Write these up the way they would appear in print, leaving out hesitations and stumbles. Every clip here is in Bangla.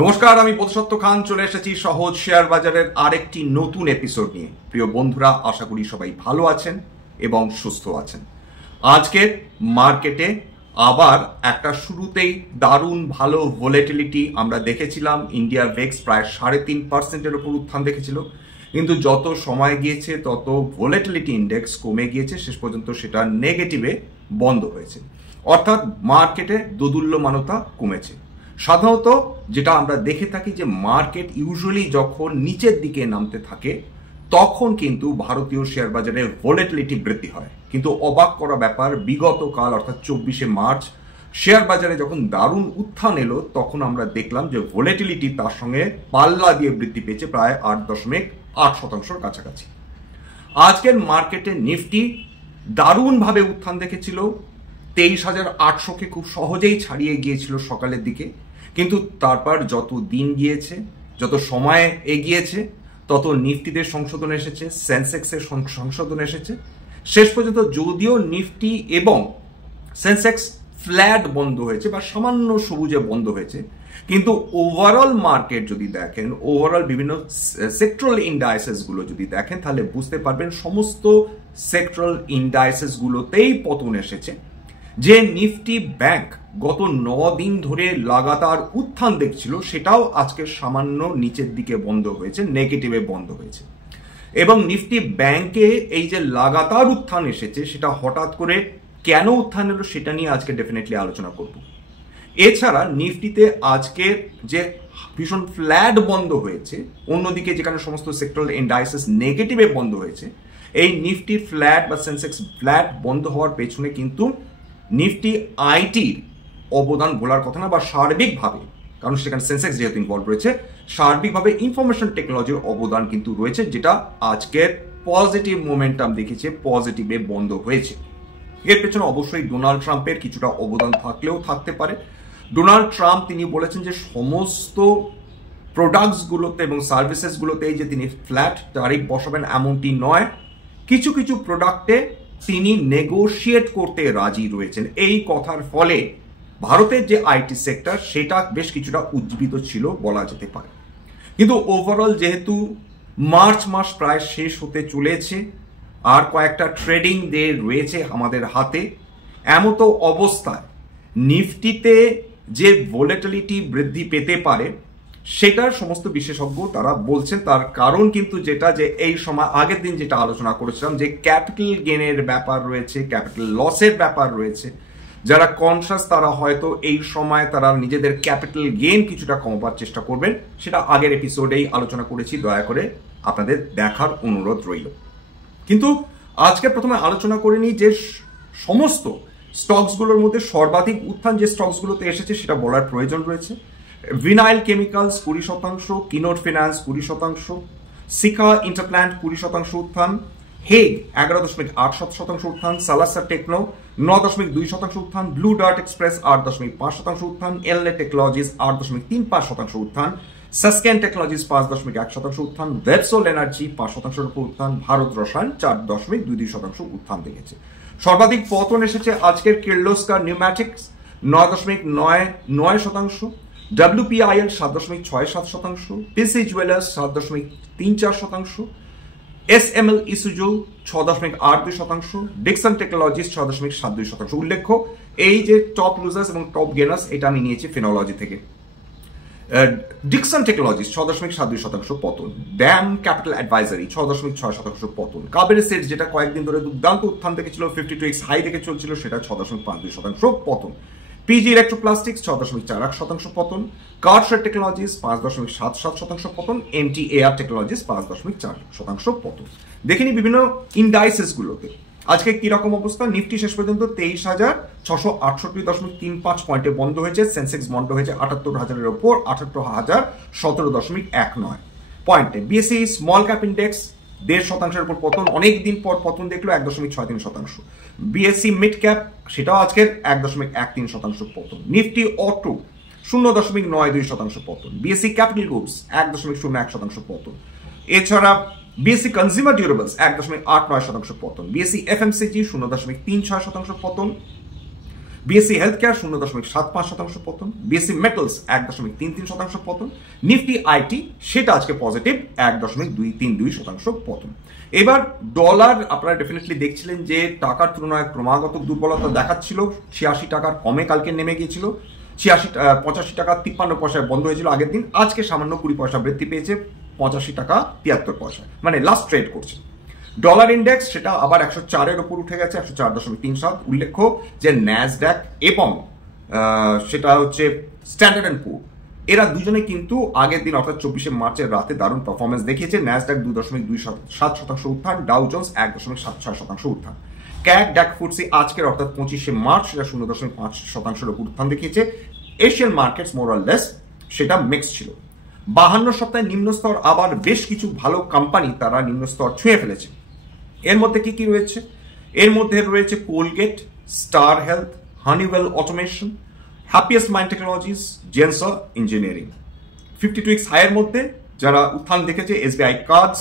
নমস্কার, আমি বোধসত্ত্ব খান চলে এসেছি সহজ শেয়ার বাজারের আরেকটি নতুন এপিসোড নিয়ে। প্রিয় বন্ধুরা, আশা করি সবাই ভালো আছেন এবং সুস্থ আছেন। আজকে মার্কেটে আবার একটা শুরুতেই দারুণ ভালো ভোলেটিলিটি আমরা দেখেছিলাম। ইন্ডিয়া ভেক্স প্রায় 3.5% উপর উত্থান দেখেছিল, কিন্তু যত সময় গিয়েছে তত ভোলেটিলিটি ইন্ডেক্স কমে গিয়েছে, শেষ পর্যন্ত সেটা নেগেটিভে বন্ধ হয়েছে। অর্থাৎ মার্কেটে দোদুল্যমানতা কমেছে। সাধারণত যেটা আমরা দেখে থাকি যে মার্কেট ইউজুয়ালি যখন নিচের দিকে নামতে থাকে তখন কিন্তু ভারতীয় শেয়ার বাজারে ভোলেটিলিটি বৃদ্ধি হয়। কিন্তু অবাক করা ব্যাপার, বিগত কাল অর্থাৎ 24শে মার্চ শেয়ার বাজারে যখন দারুণ উত্থান এলো তখন আমরা দেখলাম যে ভোলেটিলিটি তার সঙ্গে পাল্লা দিয়ে বৃদ্ধি পেয়েছে প্রায় 8.8% কাছাকাছি। আজকের মার্কেটে নিফটি দারুণভাবে উত্থান দেখেছিল, 23,800কে খুব সহজেই ছাড়িয়ে গিয়েছিল সকালের দিকে। কিন্তু তারপর যত দিন গিয়েছে, যত সময় এগিয়েছে, তত নিফটিতে সংশোধন এসেছে, সেন্সেক্সের সংশোধন এসেছে। শেষ পর্যন্ত যদিও নিফটি এবং সেন্সেক্স ফ্ল্যাট বন্ধ হয়েছে বা সামান্য সবুজে বন্ধ হয়েছে, কিন্তু ওভারঅল মার্কেট যদি দেখেন, ওভারঅল বিভিন্ন সেক্টরাল ইন্ডাইসেস গুলো যদি দেখেন, তাহলে বুঝতে পারবেন সমস্ত সেক্টরাল ইন্ডাইসেস গুলোতেই পতন এসেছে। যে নিফটি ব্যাংক গত 9 দিন ধরে লাগাতার উত্থান দেখছিল, সেটাও আজকে সামান্য নিচের দিকে বন্ধ হয়েছে, নেগেটিভে বন্ধ হয়েছে। এবং নিফটি ব্যাংকে এই যে লাগাতার উত্থান এসেছে, সেটা হঠাৎ করে কেন উত্থান এলো সেটা নিয়ে আজকে ডেফিনেটলি আলোচনা করব। এছাড়া নিফটিতে আজকে যে ভীষণ ফ্ল্যাট বন্ধ হয়েছে, অন্যদিকে যেখানে সমস্ত সেক্টরাল ইন্ডাইসেস নেগেটিভে বন্ধ হয়েছে, এই নিফটি ফ্ল্যাট বা সেন্সেক্স ফ্ল্যাট বন্ধ হওয়ার পেছনে কিন্তু নিফটি আইটির অবদান বলার কথা না, বা সার্বিকভাবে, কারণ সেখানে সেন্সেক্স যেহেতু ইনভলভ রয়েছে, সার্বিকভাবে ইনফরমেশন টেকনোলজির অবদান কিন্তু রয়েছে, যেটা আজকের পজিটিভ মোমেন্টাম দেখেছে, পজিটিভে বন্ধ হয়েছে। এর পেছনে অবশ্যই ডোনাল্ড ট্রাম্পের কিছুটা অবদান থাকলেও থাকতে পারে। ডোনাল্ড ট্রাম্প তিনি বলেছেন যে সমস্ত প্রোডাক্টসগুলোতে এবং সার্ভিসেসগুলোতে যে তিনি ফ্ল্যাট ট্যারিফ বসাবেন এমনটি নয়, কিছু কিছু প্রোডাক্টে তিনি নেগোশিয়েট করতে রাজি রয়েছেন। এই কথার ফলে ভারতের যে আইটি সেক্টর সেটা বেশ কিছুটা উজ্জীবিত ছিল বলা যেতে পারে। কিন্তু ওভারঅল যেহেতু মার্চ মাস প্রায় শেষ হতে চলেছে, আর কয়েকটা ট্রেডিং ডে রয়েছে আমাদের হাতে, এমতো অবস্থায় নিফটিতে যে ভোলেটিলিটি বৃদ্ধি পেতে পারে সেটার সমস্ত বিশেষজ্ঞ তারা বলছেন। তার কারণ কিন্তু যেটা, যে এই সময় আগের দিন যেটা আলোচনা করেছিলাম যে ক্যাপিটাল গেনের ব্যাপার রয়েছে, ক্যাপিটাল লসের ব্যাপার রয়েছে। যারা কনসাস তারা হয়তো এই সময় তারা নিজেদের ক্যাপিটাল গেইন কিছুটা কমাবার চেষ্টা করবেন, সেটা আগের এপিসোডেই আলোচনা করেছি, দয়া করে আপনাদের দেখার অনুরোধ রইল। কিন্তু আজকে প্রথমে আলোচনা করে নিই যে সমস্ত স্টকসগুলোর মধ্যে সর্বাধিক উত্থান যে স্টকসগুলোতে এসেছে সেটা বলার প্রয়োজন রয়েছে। Vinyl Chemicals 20%, Keynote Finance 20%, Sika Interplant 20% উত্থান, হেগ 11.8% উত্থান, সালাসার টেকনো 9.2% উত্থান, ব্লু ডার্ট এক্সপ্রেস 8.5% উত্থান, এলনে টেকনোলজিস 8.35% উত্থান, সাসকেন টেকনোলজিস 5.1% উত্থান, ভেপসোল এনার্জি 5% উপর উত্থান, ভারত রসায়ন 4.22% উত্থান দেখেছে। সর্বাধিক পতন এসেছে আজকের Kirloskar Pneumatics 9.99%, WPIL 7.67%, PC Jewellers 7.34%, SML Isuzu 6.82%, Dixon Technologies 6.72%। উল্লেখ্য এই যে টপ লুজার্স এবং টপ গেনার্স এটা আমি নিয়েছি ফিনোলজি থেকে। ডিকসন টেকনোলজিস 6.72% পতন, ড্যাম ক্যাপিটাল অ্যাডভাইজারি 6.6% পতন, কাবেরি সিডস যেটা কয়েকদিন ধরে দুর্দান্ত উত্থান দেখেছিল, 52x হাই দেখে চলছিল, সেটা 6.52% পতন, পিজি ইলেকট্রোপ্লাস্টিক্স 6.48% পতন, কার্টশেড টেকনোলজিস 5.77% পতন, এমটিএআর টেকনোলজিস 5.4% পতন। দেখিনি বিভিন্ন ইন্ডাইসেস গুলোতে আজকে কিরকম অবস্থা। নিফটি শেষ পর্যন্ত 23,668.35 পয়েন্টে বন্ধ হয়েছে, সেন্সেক্স বন্ধ হয়েছে 78,000-এর উপর 78,017.19 পয়েন্টে। বিএসসি স্মল ক্যাপ ইন্ডেক্স 1.5%-এর উপর পতন, অনেকদিন পর পতন দেখলো 1.63%। বিএসসি মিড ক্যাপ সেটাও আজকের 1.13% পতন। নিফটি অটো 0.92% পতন, বিএসসি ক্যাপিটাল গুডস 1.01% পতন। এছাড়া বিএসসি কনজিউমার ডিউরেবলস 1.89% পতন, বিএসসি এফএমসিজি 0.36% পতন, বিএসসি হেলথ কেয়ার 0.75% পতন, বিএসসি মেটালস 1.33% পতন, নিফটি আইটি সেটা আজকে পজিটিভ 1.232% পতন। এবার ডলার আপনারা ডেফিনেটলি দেখছিলেন যে টাকার তুলনায় ক্রমাগত দুর্বলতা দেখাচ্ছিল, 86 টাকার কমে কালকে নেমে গিয়েছিল, 85 টাকা 53 পয়সায় বন্ধ হয়েছিল আগের দিন, আজকে সামান্য 20 পয়সা বৃদ্ধি পেয়েছে 85 টাকা 73 পয়সা, মানে লাস্ট ট্রেড করছে। ডলার ইন্ডেক্স সেটা আবার 104-এর উপর উঠে গেছে, 104.37। উল্লেখ্য যে ন্যাসড্যাক এবং সেটা হচ্ছে স্ট্যান্ডার্ড অ্যান্ড পুর, এরা দুজনে কিন্তু আগের দিন অর্থাৎ 24শে মার্চের রাতে দারুণ পারফরমেন্স দেখিয়েছে। ন্যাসড্যাক 2.27% উত্থান, ডাউ জোন্স 1.76% উত্থান। ক্যাক ড্যাক ফুটসি আজকের অর্থাৎ 25শে মার্চ সেটা 0.5% উপর উত্থান দেখিয়েছে। Asian markets more or less সেটা মিক্স ছিল। 52 সপ্তাহে নিম্ন স্তর আবার বেশ কিছু ভালো কোম্পানি তারা নিম্ন স্তর ছুঁয়ে ফেলেছে। এর মধ্যে কি কি রয়েছে? এর মধ্যে রয়েছে Colgate, Star Health, Honeywell Automation, Happiest Mind Technologies, Zensar Engineering. 52 weeks হাইয়ের মধ্যে যারা উত্থান দেখেছে SBI Cards,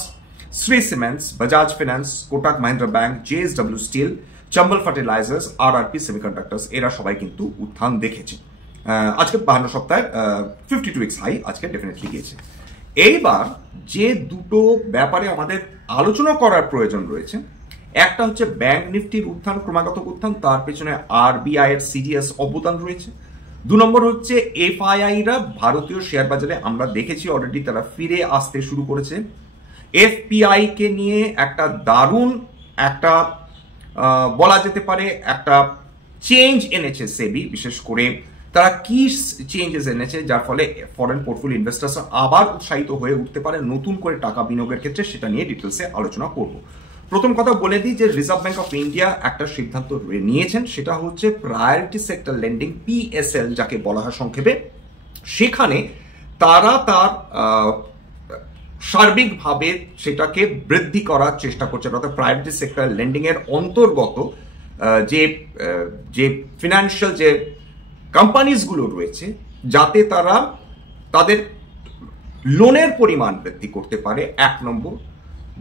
Shri Cements, Bajaj Finance, Kotak Mahindra Bank, JSW Steel, Chambal Fertilisers, RRP Semiconductors, এরা সবাই কিন্তু উত্থান দেখেছে। আজকে 52 সপ্তাহের 52 উইকস হাই আজকে ডেফিনেটলি গিয়েছে। এইবার যে দুটো ব্যাপারে আমাদের আলোচনা করার প্রয়োজন রয়েছে, একটা হচ্ছে ব্যাংক নিফটির উত্থান, ক্রমাগত উত্থান, তার পেছনে আরবিআই এর সিডিএস অবদান রয়েছে। 2 নম্বর হচ্ছে এফআইআইরা ভারতীয় শেয়ার বাজারে আমরা দেখেছি অলরেডি তারা ফিরে আসতে শুরু করেছে। এফপিআই কে নিয়ে একটা দারুণ একটা বলা যেতে পারে একটা চেঞ্জ এনেছে সেবি, বিশেষ করে তারা কি চেঞ্জেস এনেছে যার ফলে ফরেন পোর্টফোলিও ইনভেস্টার্স আবার উৎসাহিত হয়ে উঠতে পারে নতুন করে টাকা বিনিয়োগের ক্ষেত্রে, সেটা নিয়ে ডিটেলসে আলোচনা করব। প্রথম কথা বলে দিই যে রিজার্ভ ব্যাংক অফ ইন্ডিয়া একটা সিদ্ধান্ত নিয়েছেন, সেটা হচ্ছে প্রায়োরিটি সেক্টর লেন্ডিং পিএসএল যাকে বলা হয় সংক্ষেপে, সেখানে তারা তার সার্বিকভাবে সেটাকে বৃদ্ধি করার চেষ্টা করছে। অর্থাৎ প্রায়োরিটি সেক্টর লেন্ডিং এর অন্তর্গত যে ফিনান্সিয়াল যে কোম্পানিজগুলো রয়েছে যাতে তারা তাদের লোনের পরিমাণ বৃদ্ধি করতে পারে, 1 নম্বর।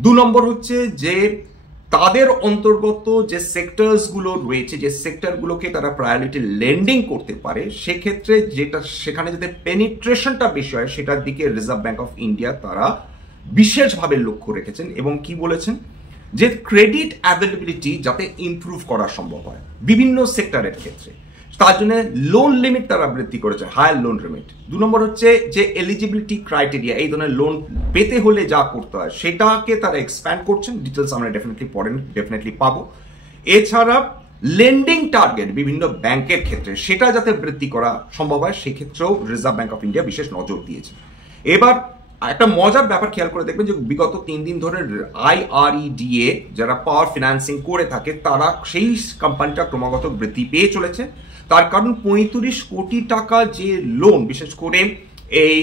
2 নম্বর হচ্ছে যে তাদের অন্তর্গত যে সেক্টরসগুলো রয়েছে, যে সেক্টরগুলোকে তারা প্রায়োরিটি লেন্ডিং করতে পারে, সেক্ষেত্রে যেটা সেখানে যাতে পেনিট্রেশনটা বেশি হয় সেটার দিকে রিজার্ভ ব্যাংক অফ ইন্ডিয়া তারা বিশেষভাবে লক্ষ্য রেখেছেন এবং কি বলেছেন যে ক্রেডিট অ্যাভেলেবিলিটি যাতে ইমপ্রুভ করা সম্ভব হয় বিভিন্ন সেক্টরের ক্ষেত্রে, তার জন্য লোন লিমিট তারা বৃদ্ধি করেছে, হায়ার লোন লিমিট। 2 নম্বর হচ্ছে যে এলিজিবিলিটি ক্রাইটেরিয়া, এই ধরনের লোন পেতে হলে যা করতে হয় সেটাকে তারা এক্সপ্যান্ড করছেন, ডিটেলস আমরা ডেফিনেটলি পাবো। এছাড়া লেন্ডিং টার্গেট বিভিন্ন ব্যাংকের ক্ষেত্রে সেটা যাতে বৃদ্ধি করা সম্ভব হয় সেক্ষেত্রেও রিজার্ভ ব্যাংক অফ ইন্ডিয়া বিশেষ নজর দিয়েছে। এবার একটা মজার ব্যাপার খেয়াল করে দেখবেন যে বিগত 3 দিন ধরে আইআরইডিএ যারা পাওয়ার ফিন্যান্সিং করে থাকে তারা সেই কোম্পানিটা ক্রমাগত বৃদ্ধি পেয়ে চলেছে। তার কারণ 35 কোটি টাকা যে লোন বিশেষ করে এই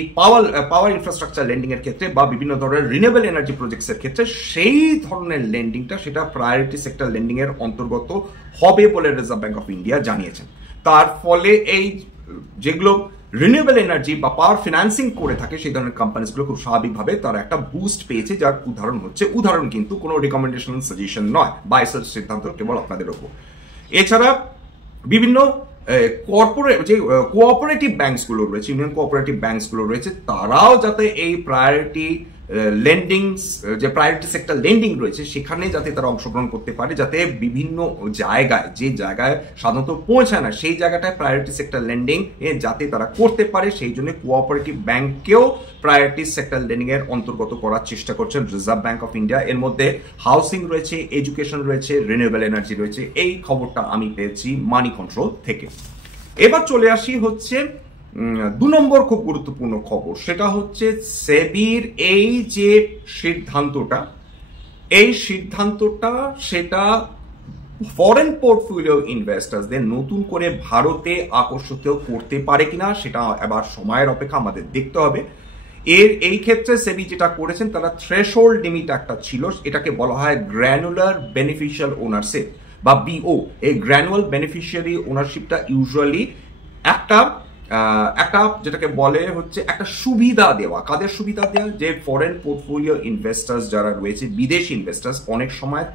পাওয়ার ইনফ্রাস্ট্রাকচার লেন্ডিং এর ক্ষেত্রে বা বিভিন্ন ধরনের রিনিউয়েবল এনার্জি প্রজেক্টস এর ক্ষেত্রে সেই ধরনের লেন্ডিংটা সেটা প্রায়োরিটি সেক্টর লেন্ডিং এর অন্তর্গত হবে বলে রিজার্ভ ব্যাংক অফ ইন্ডিয়া জানিয়েছেন। তার ফলে এই যেগুলো রিনিউয়েবল এনার্জি বা পাওয়ার ফিন্যান্সিং করে থাকে সেই ধরনের কোম্পানিজগুলো খুব স্বাভাবিকভাবে তারা একটা বুস্ট পেয়েছে, যার উদাহরণ কিন্তু কোনো রিকমেন্ডেশন সাজেশন নয়, বাইসের সিদ্ধান্ত কেবল আপনাদের ওপর। এছাড়া বিভিন্ন কর্পোরেট যে কোঅপারেটিভ ব্যাংকসগুলো রয়েছে, ইউনিয়ন কোঅপারেটিভ ব্যাংকসগুলো রয়েছে, তারাও যাতে এই প্রায়োরিটি লেন্ডিং যে প্রায়োরিটি সেক্টর লেন্ডিং রয়েছে সেখানে যাতে তারা অংশগ্রহণ করতে পারে, যাতে বিভিন্ন জায়গায় যে জায়গায় সাধারণত পৌঁছায় না সেই জায়গাটায় প্রায়োরিটি সেক্টর লেন্ডিং যাতে তারা করতে পারে, সেই জন্য কোঅপারেটিভ ব্যাংককেও প্রায়োরিটি সেক্টর লেন্ডিং এর অন্তর্গত করার চেষ্টা করছেন রিজার্ভ ব্যাংক অফ ইন্ডিয়া। এর মধ্যে হাউসিং রয়েছে, এডুকেশন রয়েছে, রিনিউয়েবল এনার্জি রয়েছে। এই খবরটা আমি পেয়েছি মানি কন্ট্রোল থেকে। এবার চলে আসি হচ্ছে 2 নম্বর খুব গুরুত্বপূর্ণ খবর, সেটা হচ্ছে সেবির এই যে সিদ্ধান্তটা সেটা ফরেন পোর্টফোলিও ইনভেস্টার্সদের নতুন করে ভারতে আকর্ষিত করতে পারে কিনা সেটা এবার সময়ের অপেক্ষা আমাদের দেখতে হবে। এই ক্ষেত্রে সেবি যেটা করেছেন তারা থ্রেশহোল্ড লিমিট একটা ছিল, এটাকে বলা হয় গ্র্যানুলার বেনিফিশিয়াল ওনারশিপ বা বিও। এই গ্র্যানুয়াল বেনিফিশিয়ারি ওনারশিপটা ইউজুয়ালি একটা যেটাকে বলে হচ্ছে একটা সুবিধা দেওয়া। কাদের সুবিধা দেওয়া? যে ফরেন পোর্টফোলিও ইনভেস্টার্স যারা রয়েছে, বিদেশি ইনভেস্টার্স, অনেক সময়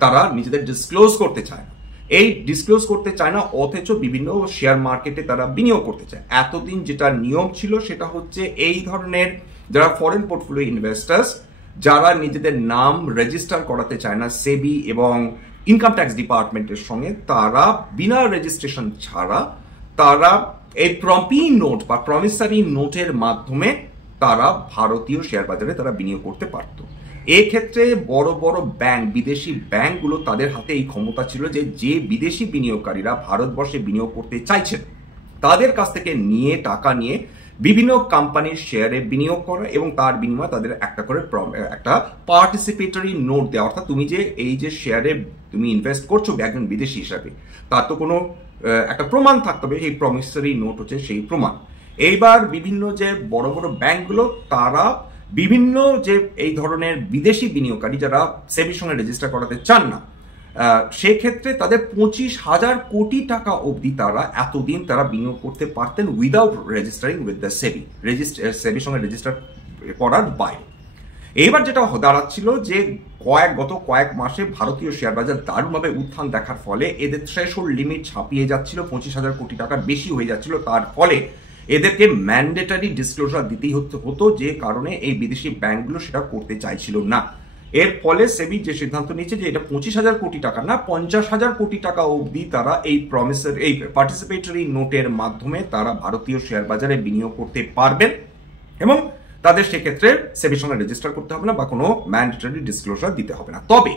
তারা নিজেদের ডিসক্লোজ করতে চায় না, এই ডিসক্লোজ করতে চায় না, অথচ বিভিন্ন শেয়ার মার্কেটে তারা বিনিয়োগ করতে চায়। এতদিন যেটা নিয়ম ছিল সেটা হচ্ছে এই ধরনের যারা ফরেন পোর্টফোলিও ইনভেস্টার্স যারা নিজেদের নাম রেজিস্টার করাতে চায় না সেবি এবং ইনকাম ট্যাক্স ডিপার্টমেন্টের সঙ্গে, তারা বিনা রেজিস্ট্রেশন ছাড়া তারা এই প্রমি নোট বা প্রমিসারি নোটের মাধ্যমে তারা ভারতীয় শেয়ার বাজারে তারা বিনিয়োগ করতে পারত। এক্ষেত্রে বড় বড় ব্যাংক, বিদেশি ব্যাংকগুলো তাদের হাতে এই ক্ষমতা ছিল যে বিদেশি বিনিয়োগকারীরা ভারতবর্ষে বিনিয়োগ করতে চাইছেন তাদের কাছ থেকে টাকা নিয়ে বিভিন্ন কোম্পানির শেয়ারে বিনিয়োগ করা এবং তার বিনিময়ে তাদের একটা করে একটা পার্টিসিপেটরি নোট দেওয়া। অর্থাৎ তুমি যে এই যে শেয়ারে তুমি ইনভেস্ট করছো একজন বিদেশি হিসাবে, তার তো কোনো একটা প্রমাণ থাকতে হবে, এই প্রমিসারি নোট হচ্ছে সেই প্রমাণ। এইবার বিভিন্ন যে বড় বড় ব্যাংকগুলো তারা বিভিন্ন যে এই ধরনের বিদেশি বিনিয়োগকারী যারা সেবির সঙ্গে রেজিস্টার করাতে চান না, সেক্ষেত্রে তাদের 25,000 কোটি টাকা অবধি তারা এতদিন তারা বিনিয়োগ করতে পারতেন উইদাউট রেজিস্টারিং উইথ দ্য সেবি, সেবির সঙ্গে রেজিস্টার করার বাইরে। এইবার যেটা দাঁড়াচ্ছিল যে গত কয়েক মাসে ভারতীয় শেয়ার বাজার দারুণভাবে উত্থান দেখার ফলে এদের থ্রেশহোল্ড লিমিট ছাপিয়ে যাচ্ছিল, 25,000 কোটি টাকার বেশি হয়ে যাচ্ছিল। তার ফলে এদেরকে ম্যান্ডেটারি ডিসক্লোজার দিতেই হতো, যে কারণে এই বিদেশি ব্যাংকগুলো সেটা করতে চাইছিল না। এর ফলে সেবি যে সিদ্ধান্ত নিয়েছে যে এটা 25,000 কোটি টাকা না, 50,000 কোটি টাকা অবধি তারা এই পার্টিসিপেটরি নোটের মাধ্যমে তারা ভারতীয় শেয়ার বাজারে বিনিয়োগ করতে পারবেন এবং তাদের সেক্ষেত্রে সেবির সঙ্গে রেজিস্টার করতে হবে না বা কোনো ম্যান্ডেটরি ডিসক্লোজার দিতে হবে না। তবে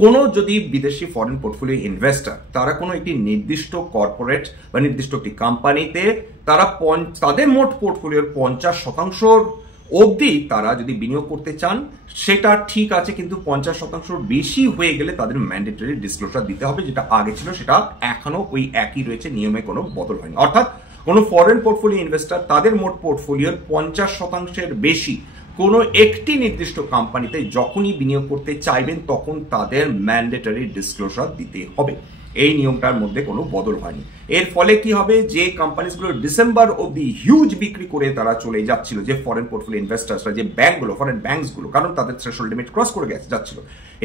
কোনো যদি বিদেশি ফরেন পোর্টফোলিও ইনভেস্টর তারা কোনো একটি নির্দিষ্ট কর্পোরেট বা নির্দিষ্ট একটি কোম্পানিতে তারা তাদের মোট পোর্টফোলিওর 50% অবধি তারা যদি বিনিয়োগ করতে চান সেটা ঠিক আছে, কিন্তু 50% বেশি হয়ে গেলে তাদের ম্যান্ডেটরি ডিসক্লোজার দিতে হবে। যেটা আগে ছিল সেটা এখনো ওই একই রয়েছে, নিয়মে কোনো বদল হয়নি। অর্থাৎ কোনো ফরেন পোর্টফোলিও ইনভেস্টর তাদের মোট পোর্টফোলিওর 50%-এর বেশি কোনো একটি নির্দিষ্ট কোম্পানিতে যখনই বিনিয়োগ করতে চাইবেন তখন তাদের ম্যান্ডেটরি ডিসক্লোজার দিতে হবে। এই নিয়মটার মধ্যে কোনো বদল হয়নি। এর ফলে কি হবে, যে কোম্পানিগুলো ডিসেম্বর অবধি হিউজ বিক্রি করে তারা চলে যাচ্ছিল, যে ফরেন পোর্টফোলিও ইনভেস্টার্সরা, যে ব্যাংকগুলো, ফরেন ব্যাংকসগুলো, কারণ তাদের থ্রেশহোল্ড লিমিট ক্রস করে যাচ্ছিল,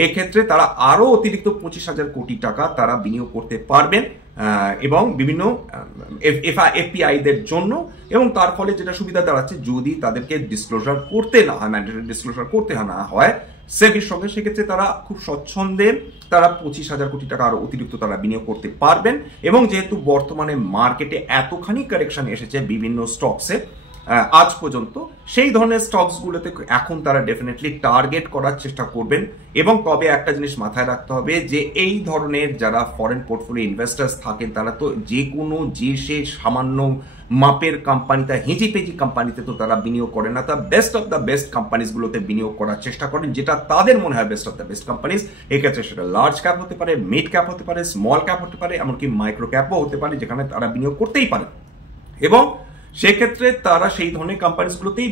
এক্ষেত্রে তারা আরো অতিরিক্ত 25,000 কোটি টাকা তারা বিনিয়োগ করতে পারবেন এবং বিভিন্ন এফপিআইদের জন্য। এবং তার ফলে যেটা সুবিধা দাঁড়াচ্ছে, যদি তাদেরকে ডিসক্লোজার করতে না হয়, ম্যান্ডেটরি ডিসক্লোজার করতে না হয় সেবির সঙ্গে, সেক্ষেত্রে তারা খুব স্বচ্ছন্দে তারা 25,000 কোটি টাকা আরো অতিরিক্ত তারা বিনিয়োগ করতে পারবেন। এবং যেহেতু বর্তমানে মার্কেটে এতখানি কারেকশন এসেছে বিভিন্ন স্টকসে আজ পর্যন্ত, সেই ধরনের স্টকসগুলোতে এখন তারা ডেফিনেটলি টার্গেট করার চেষ্টা করবেন। এবং তবে একটা জিনিস মাথায় রাখতে হবে যে এই ধরনের যারা ফরেন পোর্টফোলিও ইনভেস্টার্স থাকেন তারা তো যে কোনো সে সামান্য মাপের কোম্পানিতে, হেঁচিপেঁচি কোম্পানিতে তো তারা বিনিয়োগ করে না, তা বেস্ট অফ দ্য বেস্ট কোম্পানিজগুলোতে বিনিয়োগ করার চেষ্টা করেন, যেটা তাদের মনে হয় best of the best companies. এক্ষেত্রে সেটা লার্জ ক্যাপ হতে পারে, মিড ক্যাপ হতে পারে, স্মল ক্যাপ হতে পারে, এমনকি মাইক্রো ক্যাপও হতে পারে, যেখানে তারা বিনিয়োগ করতেই পারে। এবং সেক্ষেত্রে তারা সেই ধরনের কোম্পানিজগুলোতেই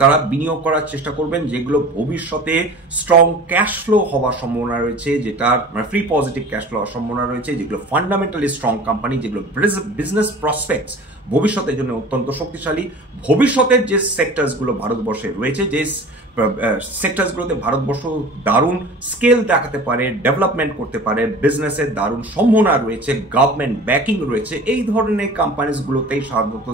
তারা বিনিয়োগ করার চেষ্টা করবেন যেগুলো ভবিষ্যতে স্ট্রং ক্যাশ ফ্লো হওয়ার সম্ভাবনা রয়েছে, যেটা ফ্রি পজিটিভ ক্যাশ ফ্লো হওয়ার সম্ভাবনা রয়েছে, যেগুলো ফান্ডামেন্টালি স্ট্রং কোম্পানি, যেগুলো বিজনেস প্রসপেক্টস ভবিষ্যতের জন্য অত্যন্ত শক্তিশালী। ভবিষ্যতের যে সেক্টরসগুলো ভারতবর্ষে রয়েছে, যে সেক্টরসগুলোতে ভারতবর্ষ দারুণ স্কেল দেখাতে পারে, ডেভেলপমেন্ট করতে পারে, বিজনেসের দারুণ সম্ভাবনা রয়েছে, গভর্নমেন্ট ব্যাকিং রয়েছে, এই ধরনের কোম্পানিজগুলোতেই সাধারণত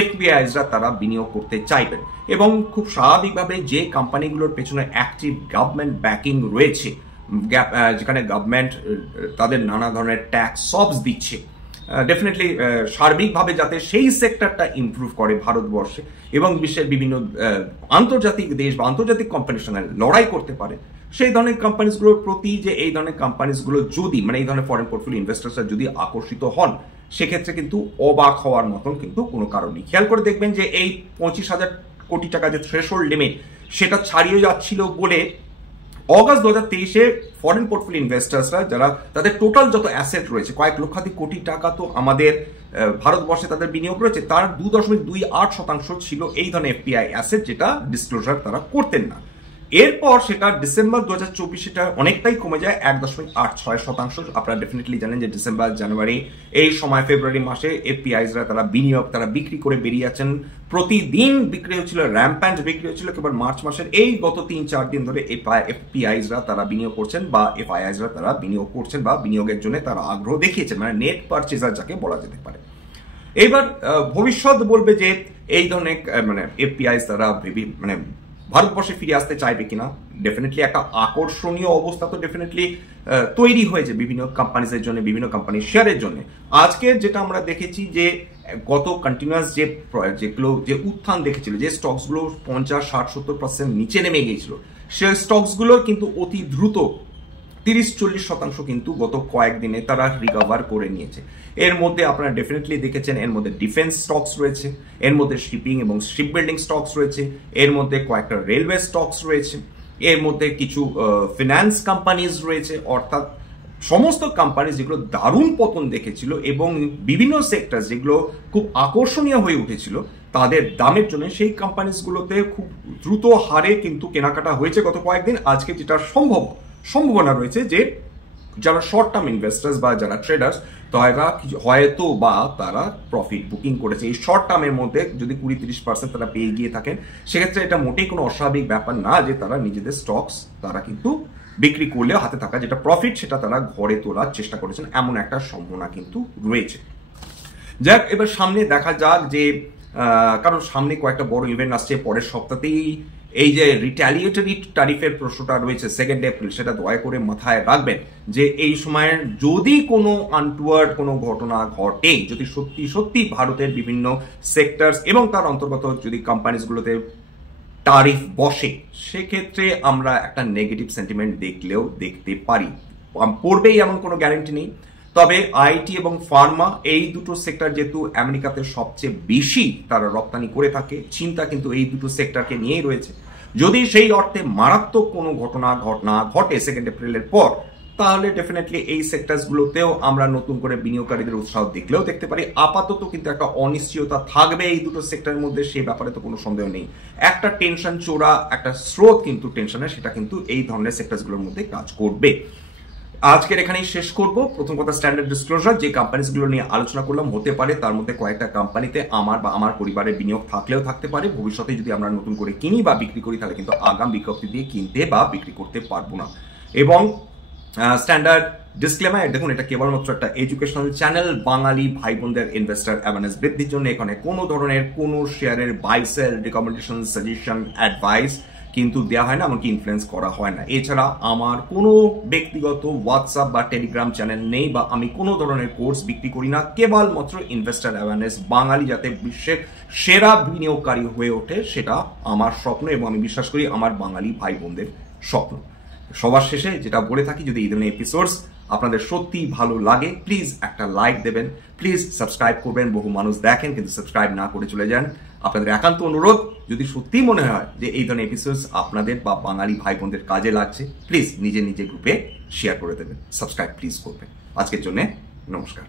এফপিআইসরা তারা বিনিয়োগ করতে চাইবেন। এবং খুব স্বাভাবিকভাবে যে কোম্পানিগুলোর পেছনে অ্যাক্টিভ গভর্নমেন্ট ব্যাকিং রয়েছে, যেখানে গভর্নমেন্ট তাদের নানা ধরনের ট্যাক্স সবস দিচ্ছে, ডেফিনেটলি সার্বিকভাবে যাতে সেই সেক্টরটা ইমপ্রুভ করে ভারতবর্ষে এবং বিশ্বের বিভিন্ন আন্তর্জাতিক দেশ বা আন্তর্জাতিক কোম্পানির সঙ্গে লড়াই করতে পারে, সেই ধরনের কোম্পানিজগুলোর প্রতি যে এই ধরনের কোম্পানিজগুলো যদি এই ধরনের ফরেন পোর্টফোলিও ইনভেস্টার্সরা যদি আকর্ষিত হন, সেক্ষেত্রে কিন্তু অবাক হওয়ার মতন কিন্তু কোনো কারণ নেই। খেয়াল করে দেখবেন যে এই 25,000 কোটি টাকা যে থ্রেশহোল্ড লিমিট সেটা ছাড়িয়ে যাচ্ছিল বলে অগাস্ট 2023-এ ফরেন পোর্টফোলিও ইনভেস্টার্সরা যারা তাদের টোটাল যত অ্যাসেট রয়েছে, কয়েক লক্ষাধিক কোটি টাকা তো আমাদের ভারতবর্ষে তাদের বিনিয়োগ রয়েছে, তার 2.28% ছিল এই ধরনের এফপিআই অ্যাসেট, যেটা ডিসক্লোজার তারা করতেন না। এরপর সেটা ডিসেম্বর 2024 সেটা অনেকটাই কমে যায় 1.86%। আপনারা ডেফিনেটলি জানেন যে ডিসেম্বর জানুয়ারি এই সময় ফেব্রুয়ারি মাসে এফপিআইসরা তারা বিনিয়োগ তারা বিক্রি করে বেরিয়ে আছেন। প্রতিদিন বিক্রি হচ্ছিল, র্যাম্প্যান্ট বিক্রি হচ্ছিল। কেবল মার্চ মাসের এই গত 3-4 দিন ধরে এফপিআইসরা তারা বিনিয়োগ করছেন বা এফআইআইসরা তারা বিনিয়োগ করছেন বা বিনিয়োগের জন্য তারা আগ্রহ দেখিয়েছেন, মানে নেট পারচেজার যাকে বলা যেতে পারে। এবার ভবিষ্যৎ বলবে যে এই ধরনের মানে এফপিআইস তারা মানে ভারতবর্ষে ফিরে আসতে চাইবে কিনা। ডেফিনেটলি একটা আকর্ষণীয় অবস্থা তো ডেফিনেটলি তৈরি হয়েছে বিভিন্ন কোম্পানিজের জন্য, বিভিন্ন কোম্পানির শেয়ারের জন্য। আজকে যেটা আমরা দেখেছি যে গত কন্টিনিউয়াস যেগুলো যে উত্থান দেখেছিল, যে স্টকসগুলো 50-60-70% নিচে নেমে গিয়েছিল, সেই স্টকসগুলো কিন্তু অতি দ্রুত 30-40% কিন্তু গত কয়েকদিনে তারা রিকভার করে নিয়েছে। এর মধ্যে আপনারা ডেফিনেটলি দেখেছেন, এর মধ্যে ডিফেন্স স্টকস রয়েছে, এর মধ্যে শিপিং এবং শিপ বিল্ডিং স্টকস রয়েছে, এর মধ্যে কয়েকটা রেলওয়ে স্টকস রয়েছে, এর মধ্যে কিছু ফিনান্স কোম্পানিজ রয়েছে। অর্থাৎ সমস্ত কোম্পানি যেগুলো দারুণ পতন দেখেছিল এবং বিভিন্ন সেক্টর যেগুলো খুব আকর্ষণীয় হয়ে উঠেছিল তাদের দামের জন্য সেই কোম্পানিজগুলোতে খুব দ্রুত হারে কিন্তু কেনাকাটা হয়েছে গত কয়েকদিন। আজকে যেটা সম্ভাবনা রয়েছে যে যারা শর্ট টার্ম ইনভেস্টার্স বা যারা ট্রেডার্স তারা হয়তো বা তারা প্রফিট বুকিং করেছে এই শর্ট টার্মের মধ্যে। যদি 20-30% তারা পেয়ে গিয়ে থাকেন, সেক্ষেত্রে এটা মোটেই কোনো অস্বাভাবিক ব্যাপার না যে তারা নিজেদের স্টকস তারা কিন্তু বিক্রি করলেও হাতে থাকা যেটা প্রফিট সেটা তারা ঘরে তোলার চেষ্টা করেছেন, এমন একটা সম্ভাবনা কিন্তু রয়েছে। যাক, এবার সামনে দেখা যাক যে কারণ সামনে কয়েকটা বড় ইভেন্ট আসছে পরের সপ্তাহতেই। এই যে রিট্যালিয়েটরি ট্যারিফের প্রশ্নটা রয়েছে 2 এপ্রিল, সেটা দয়া করে মাথায় রাখবেন যে এই সময়ের যদি কোনো আনটুয়ার্ড কোনো ঘটনা ঘটে, যদি সত্যি সত্যি ভারতের বিভিন্ন সেক্টরস এবং তার অন্তর্গত যদি কোম্পানিজগুলোতে ট্যারিফ বসে, সেক্ষেত্রে আমরা একটা নেগেটিভ সেন্টিমেন্ট দেখতে পারি। পড়বেই এমন কোনো গ্যারান্টি নেই, তবে আইটি এবং ফার্মা এই দুটো সেক্টর যেহেতু আমেরিকাতে সবচেয়ে বেশি তারা রপ্তানি করে থাকে, চিন্তা কিন্তু এই দুটো সেক্টরকে নিয়েই রয়েছে। যদি সেই অর্থে মারাত্মক কোনো ঘটনা ঘটে 2 এপ্রিলের পর, তাহলে ডেফিনেটলি এই সেক্টরসগুলোতেও আমরা নতুন করে বিনিয়োগকারীদের উৎসাহ দেখতে পারি। আপাতত কিন্তু একটা অনিশ্চয়তা থাকবে এই দুটো সেক্টরের মধ্যে, সেই ব্যাপারে তো কোনো সন্দেহ নেই। একটা টেনশন চোরা একটা স্রোত কিন্তু টেনশনের, সেটা কিন্তু এই ধরনের সেক্টরসগুলোর মধ্যে কাজ করবে। আজকের এখানেই শেষ করব। প্রথম কথা, স্ট্যান্ডার্ড ডিসক্লোজার, যে কোম্পানিগুলো নিয়ে আলোচনা করলাম, হতে পারে তার মধ্যে কয়েকটা কোম্পানিতে আমার বা আমার পরিবারের বিনিয়োগ থাকলেও থাকতে পারে। ভবিষ্যতে যদি আমরা নতুন করে কিনি বা বিক্রি করি, তাহলে কিন্তু আগাম বিজ্ঞপ্তি দিয়ে কিনতে বা বিক্রি করতে পারবো না। এবং স্ট্যান্ডার্ড ডিসক্লেমার, দেখুন এটা কেবলমাত্র একটা এডুকেশনাল চ্যানেল। বাঙালি ভাই বোনদের ইনভেস্টার অ্যাওয়ারনেস বৃদ্ধির জন্য এখানে কোনো ধরনের কোনো শেয়ারের buy sell, recommendation, suggestion, advice কিন্তু দেওয়া হয় না, এমনকি ইনফ্লুয়েন্স করা হয় না। এছাড়া আমার কোনো ব্যক্তিগত হোয়াটসঅ্যাপ বা টেলিগ্রাম চ্যানেল নেই বা আমি কোনো ধরনের কোর্স বিক্রি করি না। কেবলমাত্র ইনভেস্টার অ্যাওয়ারনেস, বাঙালি যাতে বিশ্বের সেরা বিনিয়োগকারী হয়ে ওঠে, সেটা আমার স্বপ্ন এবং আমি বিশ্বাস করি আমার বাঙালি ভাই বোনদের স্বপ্ন। সবার শেষে যেটা বলে থাকি, যদি এই ধরনের এপিসোডস আপনাদের সত্যি ভালো লাগে, প্লিজ একটা লাইক দেবেন, প্লিজ সাবস্ক্রাইব করবেন। বহু মানুষ দেখেন কিন্তু সাবস্ক্রাইব না করে চলে যান। আপনাদের একান্ত অনুরোধ, যদি সত্যি মনে হয় যে এই ধরনের এপিসোডস আপনাদের বা বাঙালি ভাই বোনদের কাজে লাগছে, প্লিজ নিজে গ্রুপে শেয়ার করে দেবেন, সাবস্ক্রাইব প্লিজ করবেন। আজকের জন্য নমস্কার।